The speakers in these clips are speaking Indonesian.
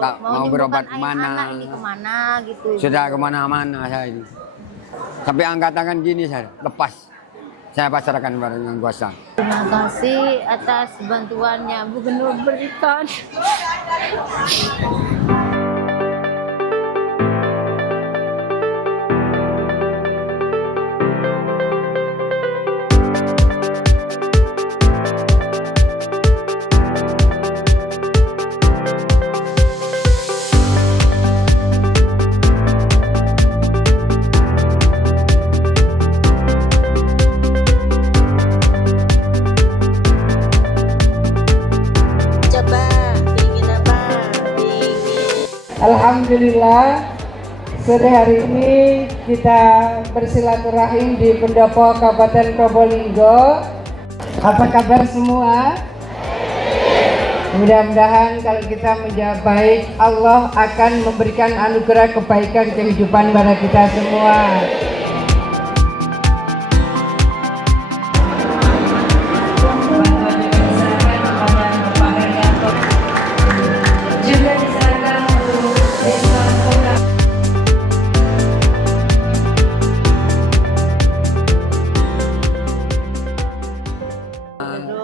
tak mau berobat anak kemana. ini kemana gitu. Sudah kemana-mana saya ini. Sampai angkatan gini saya lepas. Saya pasrahkan kepada Yang Kuasa. Terima kasih atas bantuannya Bu Gubernur berikan. Alhamdulillah, sore hari ini kita bersilaturahim di Pendopo Kabupaten Probolinggo. Apa kabar semua? Mudah-mudahan kalau kita menjawab baik, Allah akan memberikan anugerah kebaikan kehidupan pada kita semua.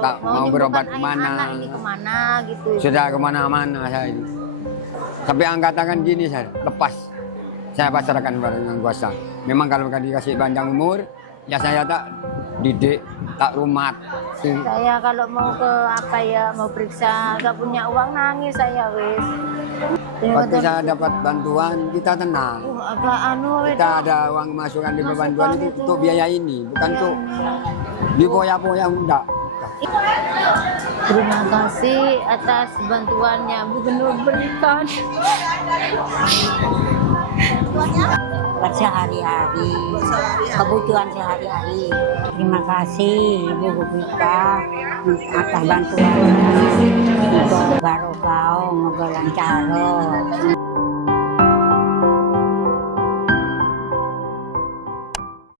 Tak mau berobat anak kemana. ini kemana gitu. Sudah kemana-mana saya ini. Sampai angkatan gini saya lepas. Saya pasrahkan kepada Yang Kuasa. Memang kalau dikasih panjang umur, ya saya tak didik, tak rumat. Saya kalau mau ke mau periksa gak punya uang nangis saya wis. Waktu saya dapat bantuan, kita tenang. Agak Kita ada uang masukan di bantuan itu untuk biaya ini, bukan untuk dipoya-poya enggak. Terima kasih atas bantuannya Bu Gubernur berikan. Sehari-hari, kebutuhan sehari-hari. Terima kasih Ibu Bupika atas bantuannya. Barokah, moga lancar.